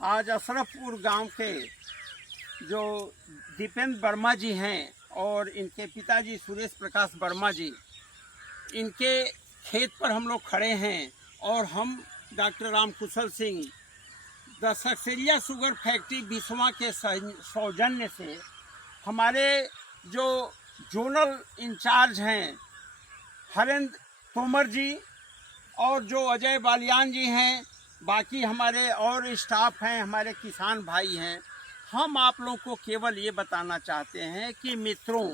आज अशरफपुर गांव के जो दीपेंद्र वर्मा जी हैं और इनके पिताजी सुरेश प्रकाश वर्मा जी, इनके खेत पर हम लोग खड़े हैं और हम doctor Ramkushal Singh the Saksaria sugar factory Biswa के सौजन्य से हमारे जो जोनल इंचार्ज हैं हरेंद्र तोमर जी और जो अजय बालियान जी हैं, बाकी हमारे और स्टाफ हैं, हमारे किसान भाई हैं, हम आप लोगों को केवल ये बताना चाहते हैं कि मित्रों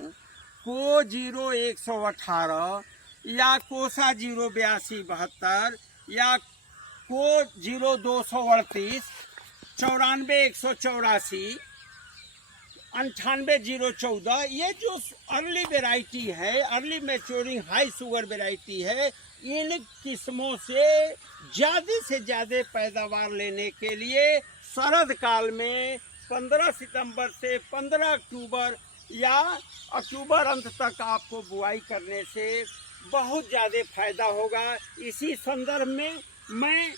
को 0118 या कोसा 08272 या को 0238 94 184 98 014, ये जो अर्ली वेराइटी है, early maturing high sugar variety है, इन किस्मों से ज़्यादा पैदावार लेने के लिए शरद काल में 15 सितंबर से 15 अक्टूबर या अक्टूबर अंत तक आपको बुआई करने से बहुत ज़्यादा फायदा होगा। इसी संदर्भ में मैं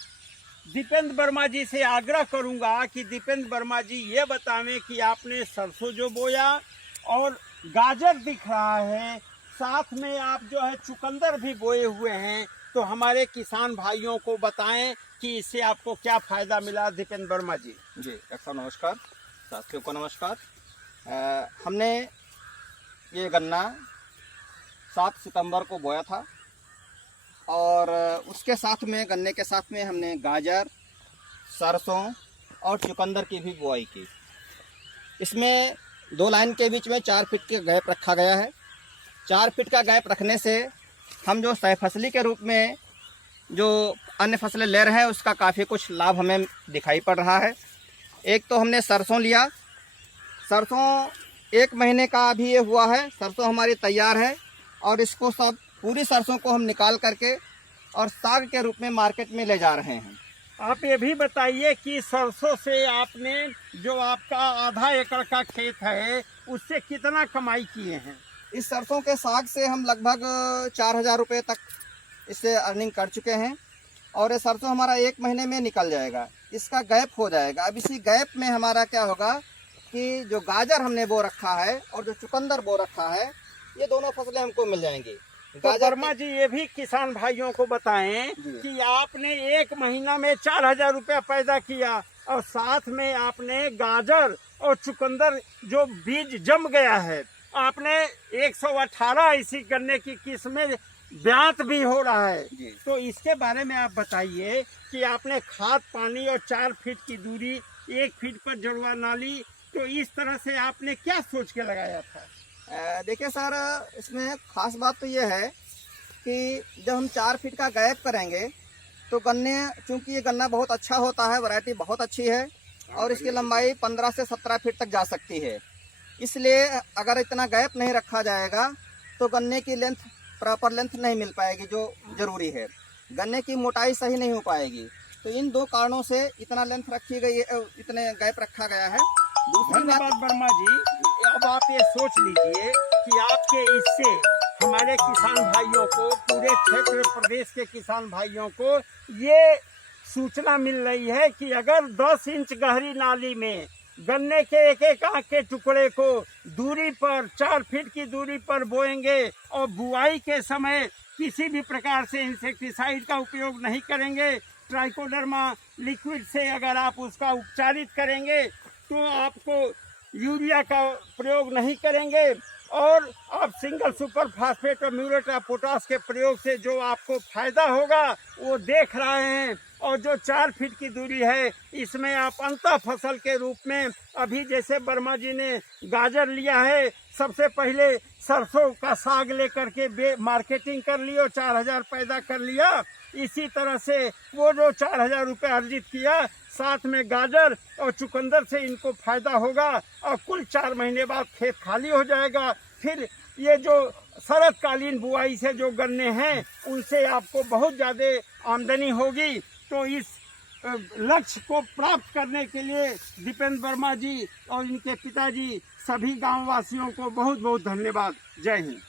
दीपेंद्र वर्मा जी से आग्रह करूंगा कि दीपेंद्र वर्मा जी ये बतावें कि आपने सरसों जो बोया और गाजर दिख रहा है, साथ में आप जो है चुकंदर भी बोए हुए हैं, तो हमारे किसान भाइयों को बताएं कि इससे आपको क्या फ़ायदा मिला। दीपेंद्र वर्मा जी। जी डॉक्टर नमस्कार, साथियों को नमस्कार। हमने ये गन्ना 7 सितंबर को बोया था और उसके साथ में गन्ने के साथ में हमने गाजर, सरसों और चुकंदर की भी बुआई की। इसमें 2 लाइन के बीच में 4 फीट का गैप रखा गया है। 4 फीट का गैप रखने से हम जो सह फसली के रूप में जो अन्य फसलें ले रहे हैं उसका काफ़ी कुछ लाभ हमें दिखाई पड़ रहा है। एक तो हमने सरसों लिया, सरसों 1 महीने का अभी ये हुआ है, सरसों हमारी तैयार है और इसको सब पूरी सरसों को हम निकाल करके और साग के रूप में मार्केट में ले जा रहे हैं। आप ये भी बताइए कि सरसों से आपने जो आपका आधा एकड़ का खेत है उससे कितना कमाई किए हैं? इस सरसों के साग से हम लगभग 4000 रुपये तक इससे अर्निंग कर चुके हैं और ये सरसों हमारा 1 महीने में निकल जाएगा, इसका गैप हो जाएगा। अब इसी गैप में हमारा क्या होगा कि जो गाजर हमने बो रखा है और जो चुकंदर बो रखा है, ये दोनों फसलें हमको मिल जाएंगी। तो वर्मा जी ये भी किसान भाइयों को बताएं कि आपने 1 महीना में 4000 रुपया पैदा किया और साथ में आपने गाजर और चुकंदर जो बीज जम गया है, आपने 118 ऐसी गन्ने की किस्में ब्यात भी हो रहा है। तो इसके बारे में आप बताइए कि आपने खाद पानी और 4 फीट की दूरी, 1 फीट पर जुड़वा नाली, तो इस तरह से आपने क्या सोच के लगाया था? देखिए सर, इसमें खास बात तो ये है कि जब हम 4 फीट का गैप करेंगे तो गन्ने, चूंकि ये गन्ना बहुत अच्छा होता है, वैरायटी बहुत अच्छी है और इसकी लंबाई 15 से 17 फीट तक जा सकती है। इसलिए अगर इतना गैप नहीं रखा जाएगा तो गन्ने की लेंथ, प्रॉपर लेंथ नहीं मिल पाएगी जो ज़रूरी है, गन्ने की मोटाई सही नहीं हो पाएगी। तो इन 2 कारणों से इतना लेंथ रखी गई है, इतने गैप रखा गया है। धन्यवाद वर्मा जी। अब आप ये सोच लीजिए कि आपके इससे हमारे किसान भाइयों को, पूरे क्षेत्र प्रदेश के किसान भाइयों को ये सूचना मिल रही है कि अगर 10 इंच गहरी नाली में गन्ने के एक आंख के टुकड़े को दूरी पर 4 फीट की दूरी पर बोएंगे और बुआई के समय किसी भी प्रकार से इंसेक्टिसाइड का उपयोग नहीं करेंगे, ट्राइकोडर्मा लिक्विड से अगर आप उसका उपचारित करेंगे, तो आपको यूरिया का प्रयोग नहीं करेंगे और आप सिंगल सुपर फास्फेट और म्यूरेट ऑफ पोटाश के प्रयोग से जो आपको फायदा होगा वो देख रहे हैं। और जो 4 फीट की दूरी है, इसमें आप अंतः फसल के रूप में, अभी जैसे वर्मा जी ने गाजर लिया है, सबसे पहले सरसों का साग लेकर के मार्केटिंग कर ली और 4000 पैदा कर लिया। इसी तरह से वो जो 4000 रुपये अर्जित किया, साथ में गाजर और चुकंदर से इनको फायदा होगा और कुल 4 महीने बाद खेत खाली हो जाएगा। फिर ये जो शरदकालीन बुआई से जो गन्ने हैं उनसे आपको बहुत ज़्यादा आमदनी होगी। तो इस लक्ष्य को प्राप्त करने के लिए दीपेंद्र वर्मा जी और इनके पिताजी, सभी गांव वासियों को बहुत बहुत धन्यवाद। जय हिंद।